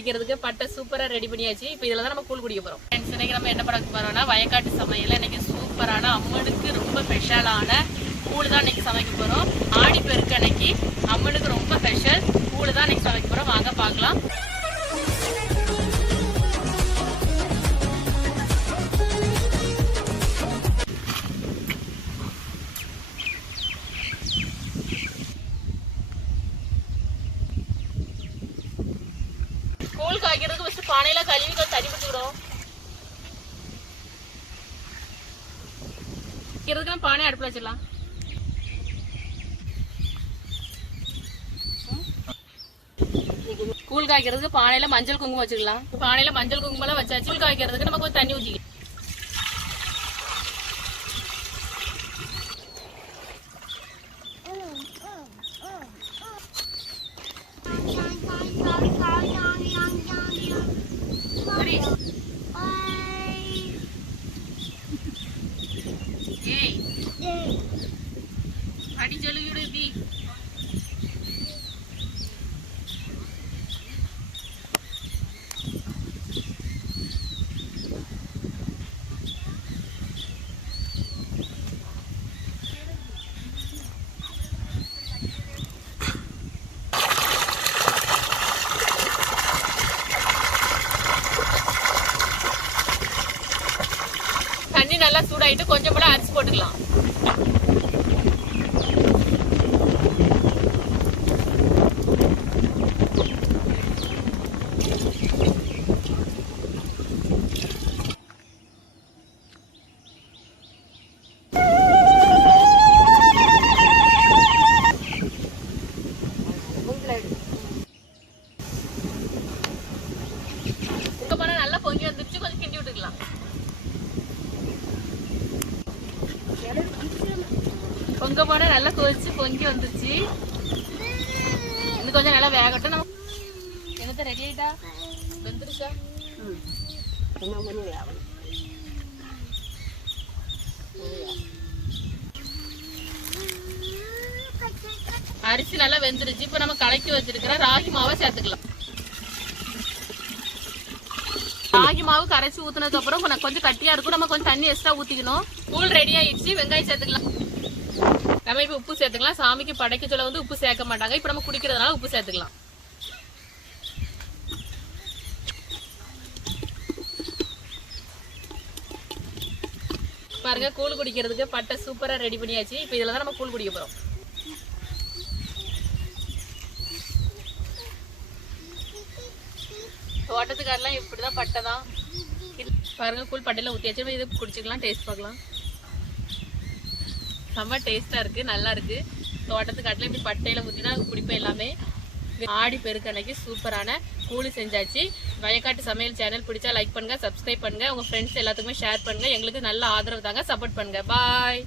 குடிக்கிறதுக்கு பட்டை சூப்பரா ரெடி பண்ணியாச்சு. இப்போ இதுல தான் நம்ம கூழ் குடிக்க போறோம். ஃப்ரெண்ட்ஸ், இன்னைக்கு நம்ம என்ன பண்ண போறோம்னா வயக்காட்டு சமையல். இன்னைக்கு சூப்பரான அம்மனுக்கு ரொம்ப ஸ்பெஷலான கூழ் தான் இன்னைக்கு சமைக்க போறோம். ஆடி பெருக்கு அன்னைக்கு அம்மனுக்கு ரொம்ப ஸ்பெஷல் கூழ் தான் இன்னைக்கு சமைக்க போறோம். வாங்க பார்க்கலாம். கூழ் காய்க்கிறதுக்கு ஃபர்ஸ்ட் பானையில கழுவி கொஞ்சம் தண்ணி ஊற்றிக்கிறோம். நம்ம பானை அடுப்புல வச்சிடலாம். கூழ் காய்க்கிறதுக்கு பானையில மஞ்சள் குங்குமம் வச்சுக்கலாம். பானையில மஞ்சள் குங்குமம் எல்லாம் வச்சாச்சு. கூழ் காய்க்கிறதுக்கு நம்ம கொஞ்சம் தண்ணி ஊற்றிக்கலாம். அடி சொல்லிவிடு தி. தண்ணி நல்லா சூடாயிட்டு கொஞ்சம் போல அரிசி போட்டுக்கலாம். நல்லா பொங்கி வந்துருச்சு, கொஞ்சம் கிண்டி விட்டுக்கலாம். பொங்க போனா நல்லா கொதிச்சு பொங்கி வந்துருச்சு. இன்னும் கொஞ்சம் நல்லா வேகட்டும். நம்ம என்னத்த ரெடி ஆயிட்டா வெந்துருச்சா? அரிசி நல்லா வெந்துருச்சு. இப்ப நம்ம கலக்கி வச்சிருக்கிற ராகி மாவை சேர்த்துக்கலாம். ராகி மாவு கரைச்சி ஊத்துனதுக்கு அப்புறம் கொஞ்சம் கட்டியா இருக்கும். நம்ம கொஞ்சம் தண்ணி எக்ஸ்ட்ரா ஊத்திக்கணும். கூழ் ரெடி ஆயிடுச்சு. வெங்காயம் சேர்த்துக்கலாம். நம்ம இப்ப உப்பு சேர்த்துக்கலாம். சாமிக்கு படைக்க சொல்ல வந்து உப்பு சேர்க்க மாட்டாங்க. இப்ப நம்ம குடிக்கிறதுனால உப்பு சேர்த்துக்கலாம். பாருங்க, கூழ் குடிக்கிறதுக்கு பட்டை சூப்பரா ரெடி பண்ணியாச்சு. இப்ப இதுல தான் நம்ம கூழ் குடிக்க போறோம். தோட்டத்துக்காரெல்லாம் இப்படிதான் பட்டை தான். பாருங்க, கூழ் பட்டையில ஊத்தியாச்சு. இது குடிச்சுக்கலாம், டேஸ்ட் பார்க்கலாம். செம்ம டேஸ்டா இருக்கு, நல்லா இருக்கு. தோட்டத்துக்காட்டுல இப்படி பட்டையில ஊத்தி தான் குடிப்போம் எல்லாமே. ஆடி பெருக்கு அன்னைக்கு சூப்பரான கூழ் செஞ்சாச்சு. வயக்காட்டு சமையல் சேனல் பிடிச்சா லைக் பண்ணுங்க, சப்ஸ்கிரைப் பண்ணுங்க, உங்க ஃப்ரெண்ட்ஸ் எல்லாத்துக்குமே ஷேர் பண்ணுங்க. எங்களுக்கு நல்ல ஆதரவு தாங்க, சப்போர்ட் பண்ணுங்க. பாய்.